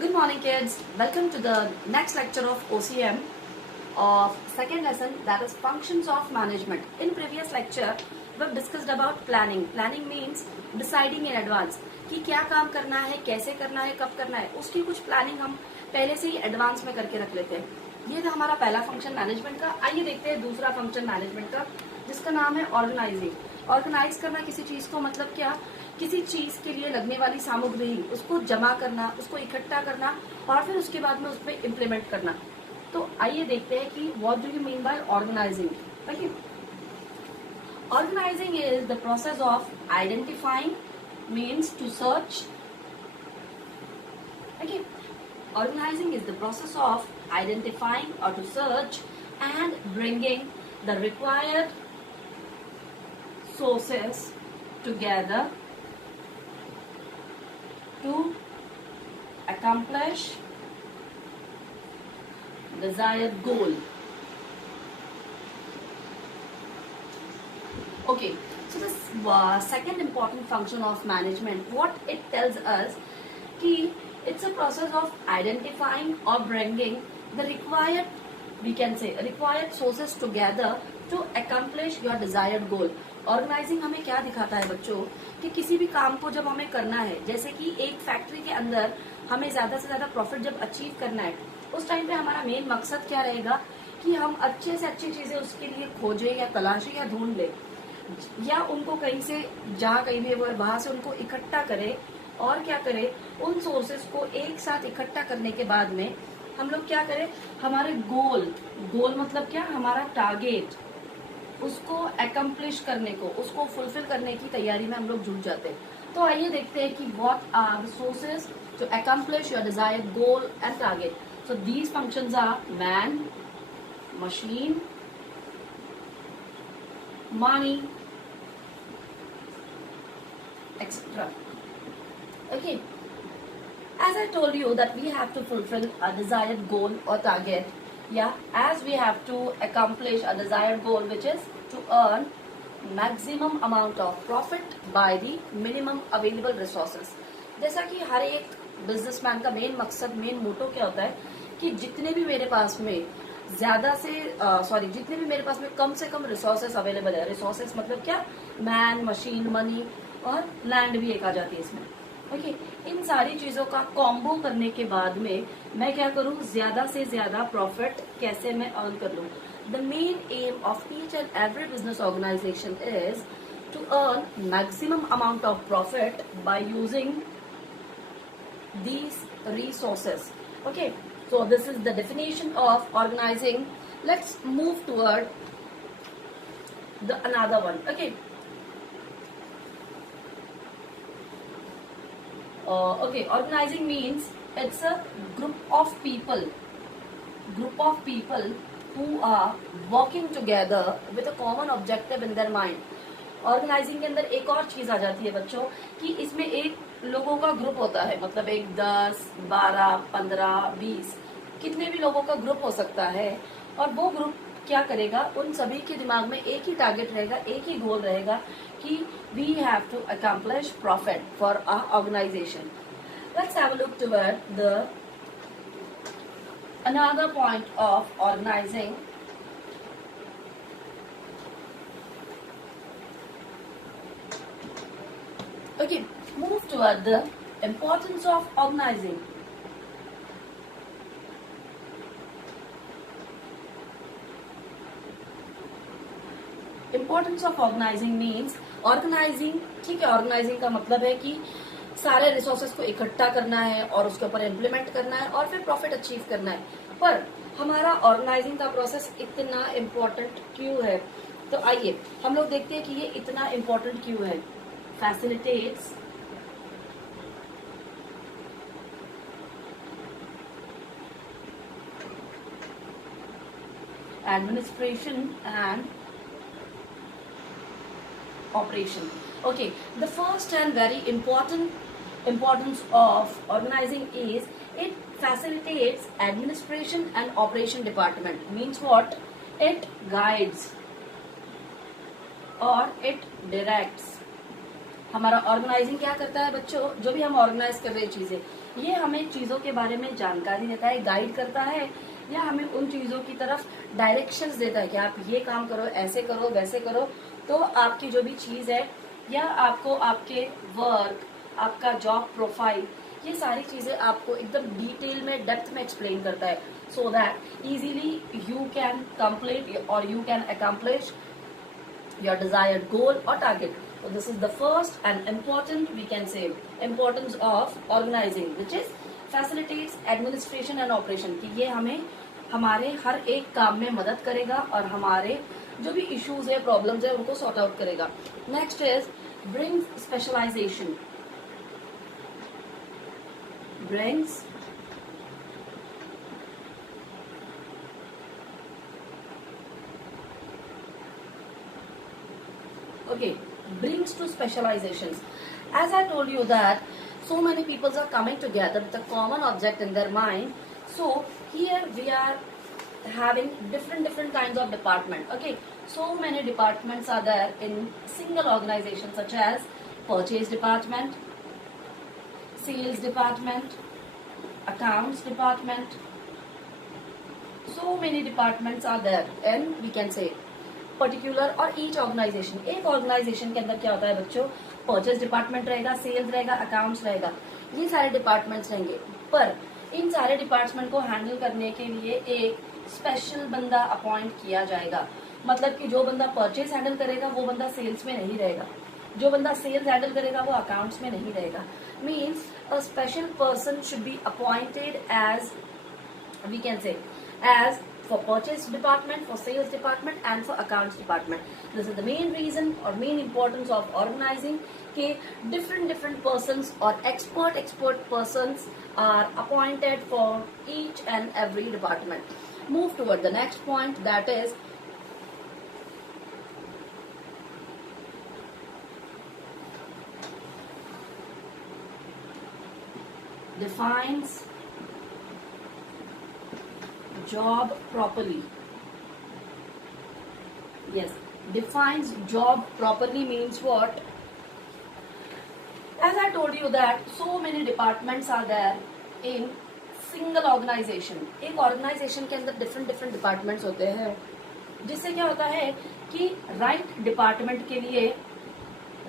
Good morning, kids. Welcome to the next lecture of OCM of second lesson, that is functions of management. In previous lecture, we've discussed about planning. Planning means deciding in advance कि क्या काम करना है, कैसे करना है, कब करना है, उसकी कुछ प्लानिंग हम पहले से ही एडवांस में करके रख लेते हैं। ये था हमारा पहला फंक्शन मैनेजमेंट का। आइए देखते हैं दूसरा फंक्शन मैनेजमेंट का, जिसका नाम है ऑर्गेनाइजिंग। ऑर्गेनाइज करना किसी चीज को, मतलब क्या, किसी चीज के लिए लगने वाली सामग्री उसको जमा करना, उसको इकट्ठा करना और फिर उसके बाद में उस पर इम्प्लीमेंट करना। तो आइए देखते हैं कि what do you mean by organising. Okay, organising is the process of identifying, means to search. Okay, organizing is the process of identifying or to search and bringing the required sources together to accomplish desired goal. Okay, so this second important function of management, what it tells us कि it's a process of identifying or bringing the required, we can say required sources together to accomplish your desired goal. Organising हमें क्या दिखाता है बच्चों, कि किसी भी काम को जब हमें करना है, जैसे कि एक फैक्ट्री के अंदर हमें ज्यादा से ज्यादा प्रॉफिट जब अचीव करना है, उस टाइम पे हमारा मेन मकसद क्या रहेगा कि हम अच्छे से अच्छी चीजें उसके लिए खोजें या तलाशें या ढूंढ लें, या उनको कहीं से, जहाँ कहीं भी वो वहां से उनको इकट्ठा करें। और क्या करें, उन सोर्सेस को एक साथ इकट्ठा करने के बाद में हम लोग क्या करें, हमारे गोल मतलब क्या, हमारा टारगेट, उसको अकम्प्लिश करने को, उसको फुलफिल करने की तैयारी में हम लोग जुट जाते हैं। तो आइए देखते हैं कि what are the sources to accomplish your desired goal and target. So these functions are man, machine, money, etc. Okay, as I told you that we have to fulfill a desired goal or target, as we have to accomplish a desired goal, which is to earn maximum amount of profit by the minimum available resources. जैसा कि हर एक businessman का main मकसद, main motto क्या होता है कि जितने भी मेरे पास में जितने भी मेरे पास में कम से कम रिसोर्सेस अवेलेबल है। रिसोर्सेस मतलब क्या, मैन, मशीन, मनी और लैंड भी एक आ जाती है इसमें। ओके, इन सारी चीजों का कॉम्बो करने के बाद में मैं क्या करूं, ज्यादा से ज्यादा प्रॉफिट कैसे मैं अर्न कर लूं। The main aim of each and every business organisation is to earn maximum amount of profit by using these resources. Okay, so this is the definition of organizing. Let's move toward the another one. Okay, organizing means it's a group of people who are working together with a common objective in their mind. Organising के अंदर एक और चीज आ जाती है बच्चों, कि इसमें एक लोगों का ग्रुप होता है, मतलब एक 10, 12, 15, 20 कितने भी लोगों का ग्रुप हो सकता है। और वो ग्रुप क्या करेगा, उन सभी के दिमाग में एक ही टारगेट रहेगा, एक ही गोल रहेगा कि we have to accomplish profit for our organisation. Let's have a look toward the another point of organising. Okay, move toward the importance of organizing. Importance of organizing means organizing, ठीक है, organising का मतलब है कि सारे resources को इकट्ठा करना है और उसके ऊपर इम्प्लीमेंट करना है और फिर प्रॉफिट अचीव करना है। पर हमारा ऑर्गेनाइजिंग का प्रोसेस इतना इम्पोर्टेंट क्यों है, तो आइए हम लोग देखते हैं कि ये इतना इम्पोर्टेंट क्यों है। facilitates administration and operation. Okay, the first and very importance of organizing is it facilitates administration and operation department. Means what? It guides or it directs हमारा ऑर्गेनाइजिंग क्या करता है बच्चों, जो भी हम ऑर्गेनाइज कर रहे हैं चीजें, ये हमें चीजों के बारे में जानकारी देता है, गाइड करता है, या हमें उन चीजों की तरफ डायरेक्शंस देता है कि आप ये काम करो, ऐसे करो, वैसे करो। तो आपकी जो भी चीज है, या आपको आपके वर्क, आपका जॉब प्रोफाइल, ये सारी चीजें आपको एकदम डिटेल में, डेप्थ में एक्सप्लेन करता है, so that easily you can complete और you can accomplish your desired goal or target. So this is the first and important, we can say, importance of organizing, which is facilitates administration and operation, कि ये हमें हमारे हर एक काम में मदद करेगा और हमारे जो भी इश्यूज है, प्रॉब्लम्स है, उनको सॉर्ट आउट करेगा। Next is brings specialisation, brings okay, brings to specializations. As I told you that so many people are coming together with a common object in their mind. So here we are having different kinds of department. Okay, so many departments are there in single organization, such as purchase department, sales department, accounts department. So many departments are there, and we can say particular और each organisation, एक organisation के अंदर क्या होता है बच्चों, purchase department रहेगा, sales रहेगा, अकाउंट्स रहेगा, ये सारे डिपार्टमेंट्स रहेंगे। पर इन सारे डिपार्टमेंट को हैंडल करने के लिए एक स्पेशल बंदा अपॉइंट किया जाएगा। मतलब कि जो बंदा परचेज हैंडल करेगा वो बंदा सेल्स में नहीं रहेगा, जो बंदा सेल्स हैंडल करेगा वो अकाउंट्स में नहीं रहेगा। Means a special person should be appointed as, we can say, as for purchase department, for sales department and for accounts department. This is the main reason or main importance of organizing, कि different persons or expert persons are appointed for each and every department. Move toward the next point, that is defines job properly. Yes, defines job properly means what? As I told you that so many departments are there in single organization. एक organization के अंदर different departments होते हैं, जिससे क्या होता है कि right department के लिए,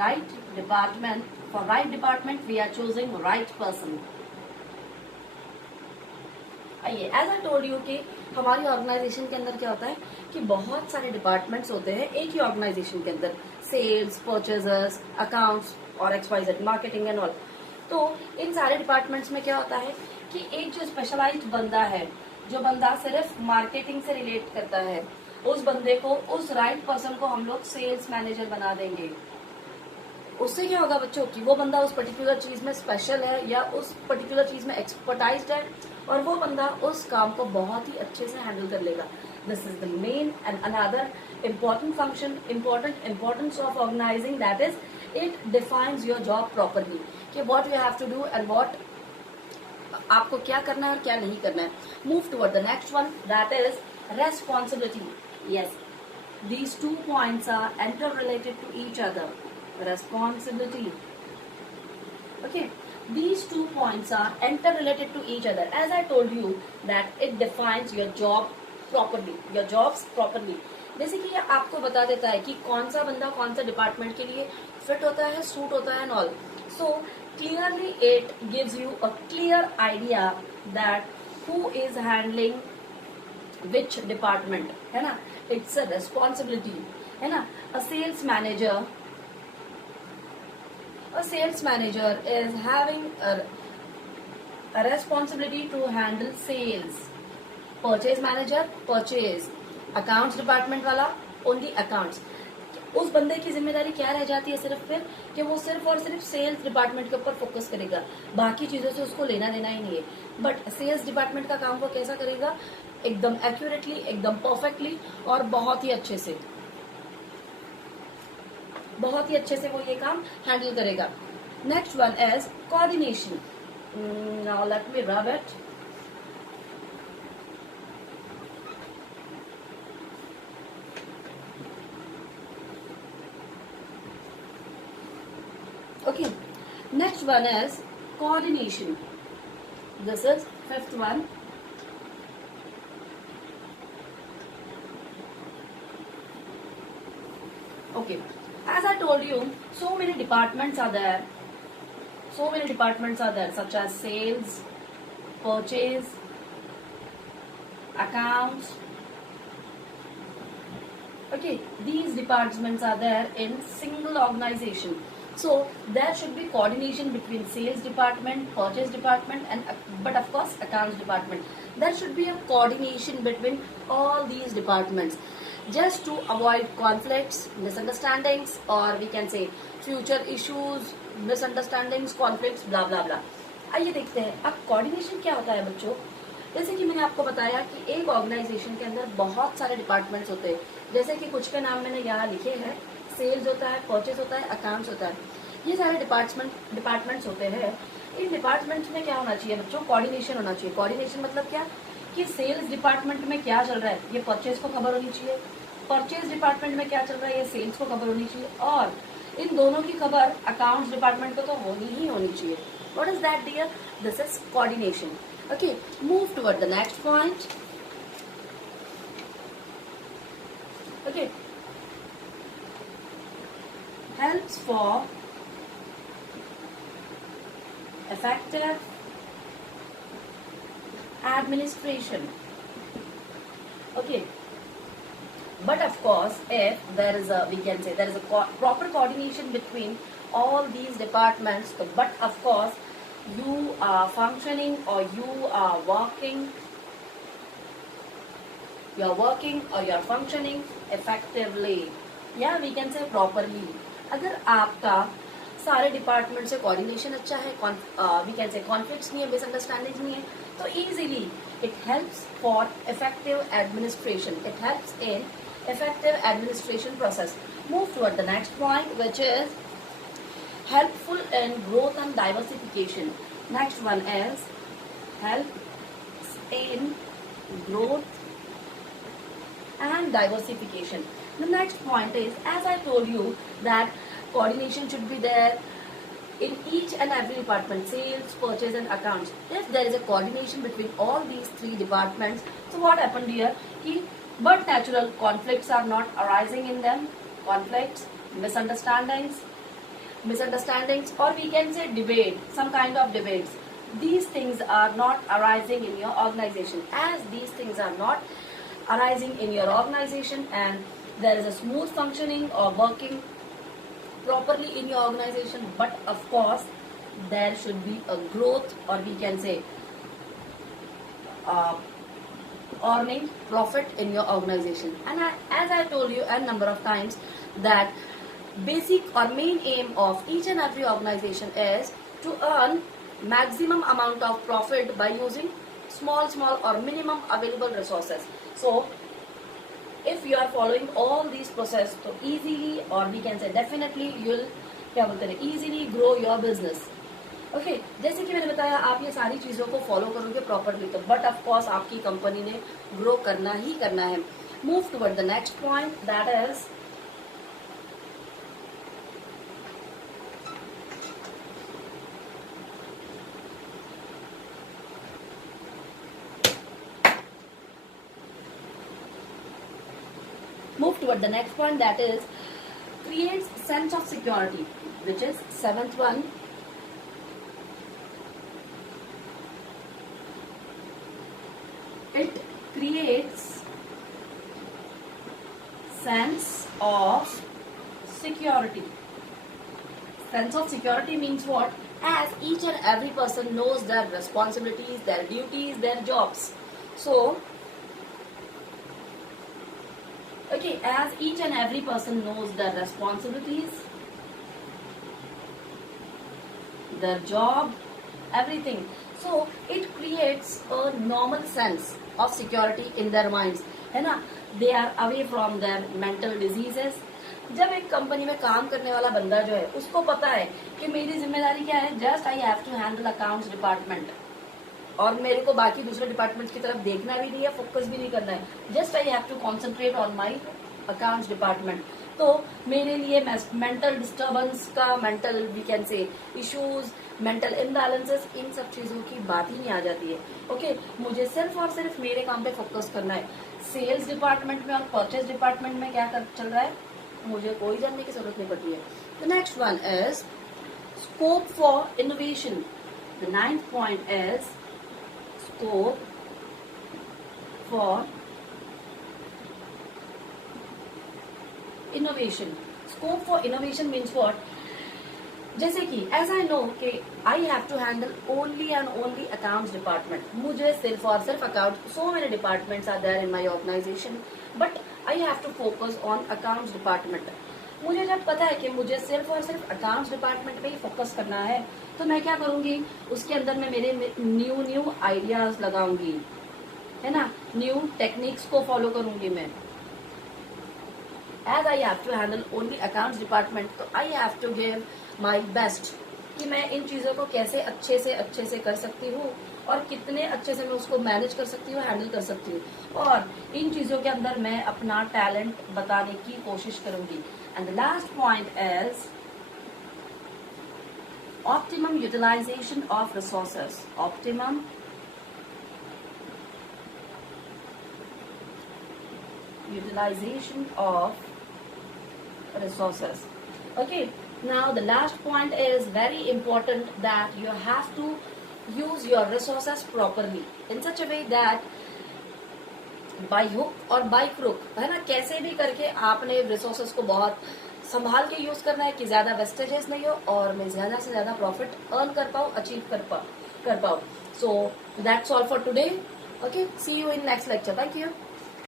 right department, for right department we are choosing right person. आइए, एज आई टोल्ड यू कि हमारी ऑर्गेनाइजेशन के अंदर क्या होता है कि बहुत सारे डिपार्टमेंट्स होते हैं एक ही ऑर्गेनाइजेशन के अंदर, सेल्स, परचेजर्स, अकाउंट्स और XYZ, मार्केटिंग एंड ऑल। तो इन सारे डिपार्टमेंट्स में क्या होता है कि एक जो स्पेशलाइज्ड बंदा है, जो बंदा सिर्फ मार्केटिंग से रिलेट करता है, उस बंदे को, उस राइट पर्सन को हम लोग सेल्स मैनेजर बना देंगे। उससे क्या होगा बच्चों कि वो बंदा उस पर्टिकुलर चीज में स्पेशल है या उस पर्टिकुलर चीज में एक्सपर्टाइज्ड है और वो बंदा उस काम को बहुत ही अच्छे से हैंडल कर लेगा। This is the main and another important function, importance of organising, that is it defines your job properly, कि what you have to do and what आपको क्या करना है और क्या नहीं करना है। Move toward the next one, that is responsibility. Yes, these 2 points are interrelated to each other. Responsibility. Okay, these 2 points are interrelated to each other. As I told you that it defines your job properly, your jobs properly. जैसे कि ये आपको बता देता है कि कौन सा बंदा कौन सा डिपार्टमेंट के लिए फिट होता है, सूट होता है and all. So clearly it gives you a clear idea that who is handling which department, है ना. इट्स अ रेस्पॉन्सिबिलिटी, है ना. A sales manager is having a responsibility to handle sales. Purchase manager purchase, accounts department वाला only accounts. उस बंदे की जिम्मेदारी क्या रह जाती है सिर्फ फिर कि वो सिर्फ और सिर्फ सेल्स डिपार्टमेंट के ऊपर फोकस करेगा, बाकी चीजों से उसको लेना देना ही नहीं है. बट सेल्स डिपार्टमेंट का काम वो कैसा करेगा, एकदम एक्यूरेटली, एकदम परफेक्टली और बहुत ही अच्छे से वो ये काम हैंडल करेगा. Next one is coordination. Now let me rub it. Next one is coordination. This is fifth one. Okay, as I told you, so many departments are there. So many departments are there, such as sales, purchase, accounts. Okay, these departments are there in single organization. So there should be coordination between sales department, purchase department, and but of course accounts department. There should be a coordination between all these departments, just to avoid conflicts, misunderstandings, or we can say future issues, misunderstandings, conflicts, blah blah blah. आइए देखते हैं अब coordination क्या होता है बच्चों। जैसे कि मैंने आपको बताया कि एक ऑर्गेनाइजेशन के अंदर बहुत सारे डिपार्टमेंट्स होते हैं, जैसे कि कुछ के नाम मैंने यहाँ लिखे हैं, सेल्स होता है, परचेज होता है, अकाउंट्स होता है। ये सारे डिपार्टमेंट्स होते हैं। इन डिपार्टमेंट्स में क्या होना चाहिए बच्चों, कोऑर्डिनेशन होना चाहिए। कोऑर्डिनेशन मतलब क्या कि सेल्स डिपार्टमेंट में क्या चल रहा है ये परचेज को खबर होनी चाहिए, परचेज डिपार्टमेंट में क्या चल रहा है ये सेल्स को खबर होनी चाहिए, और इन दोनों की खबर अकाउंट्स डिपार्टमेंट को तो होनी ही होनी चाहिए। What is that dear? This is coordination. Okay, move toward the next point. Okay, helps for effective administration. Okay, but of course, if there is a, we can say there is a proper coordination between all these departments, but of course you are functioning or you're working or you're functioning effectively, yeah we can say properly. अगर आपका सारे department से coordination अच्छा है, we can से conflicts नहीं है, misunderstandings नहीं है, तो easily it helps for effective administration, it helps in effective administration process. Move toward the next point which is helpful in growth and diversification. Next one is helps in growth and diversification. The next point is, as I told you, that coordination should be there in each and every department, sales, purchase and accounts. If there is a coordination between all these three departments, so what happened here? But natural conflicts are not arising in them. Conflicts, misunderstandings, or we can say debate, some kind of debates. These things are not arising in your organization. As these things are not arising in your organization and there is a smooth functioning or working properly in your organization, but of course there should be a growth, or we can say earning profit in your organization. And as I told you a number of times, that basic or main aim of each and every organization is to earn maximum amount of profit by using small or minimum available resources. So if you are following all these process, so easily, or we can say definitely, you'll क्या बोलते हैं easily grow your business. Okay, जैसे कि मैंने बताया आप ये सारी चीजों को फॉलो करोगे प्रॉपरली तो बट ऑफ कोर्स आपकी कंपनी ने ग्रो करना ही करना है. Move toward the next point, that is move toward the next point, that is creates sense of security, which is seventh one. It creates sense of security. Sense of security means what? As each and every person knows their responsibilities, their duties, their jobs. So okay, as each and every person knows their responsibilities, their job, everything, so it creates a normal sense of security in their minds, है ना. They are away from their mental diseases. जब एक company में काम करने वाला बंदा जो है उसको पता है कि मेरी जिम्मेदारी क्या है, just I have to handle accounts department, और मेरे को बाकी दूसरे डिपार्टमेंट्स की तरफ देखना भी नहीं है, फोकस भी नहीं करना है, just I have to concentrate on my accounts department. तो मेरे लिए मेंटल डिस्टर्बेंस का, mental we can say issues, mental imbalances, इन सब चीजों की बात ही नहीं आ जाती है। ओके, मुझे सिर्फ और सिर्फ मेरे काम पे फोकस करना है। सेल्स डिपार्टमेंट में और परचेज डिपार्टमेंट में क्या चल रहा है मुझे कोई जानने की जरूरत नहीं पड़ती है। The next one is scope for innovation. The 9th point is scope for innovation. Scope for innovation means what? जैसे कि एज आई नो कि I have to handle only and only accounts department. मुझे सिर्फ और सिर्फ account, so many departments are there in my organization, but I have to focus on accounts department. मुझे जब पता है कि मुझे सिर्फ और सिर्फ अकाउंट्स डिपार्टमेंट पे ही फोकस करना है, तो मैं क्या करूंगी, उसके अंदर में मेरे न्यू आइडियाज लगाऊंगी, है ना, न्यू टेक्निक्स को फॉलो करूंगी मैं। As I have to handle only accounts department, तो I have to give my best कि मैं इन चीजों को कैसे अच्छे से कर सकती हूँ और कितने अच्छे से मैं उसको मैनेज कर सकती हूँ, हैंडल कर सकती हूँ, और इन चीजों के अंदर मैं अपना टैलेंट बताने की कोशिश करूंगी। And the last point is optimum utilization of resources. Optimum utilization of resources. Okay, now the last point is very important, that you have to use your resources properly in such a way that by hook or by crook, है ना, कैसे भी करके आपने resources को बहुत संभाल के यूज करना है कि ज्यादा वेस्टेजेस नहीं हो और मैं ज्यादा से ज्यादा प्रॉफिट अर्न कर पाऊँ, अचीव कर पाऊँ। So that's all for today. Okay, see you in next lecture. Thank you.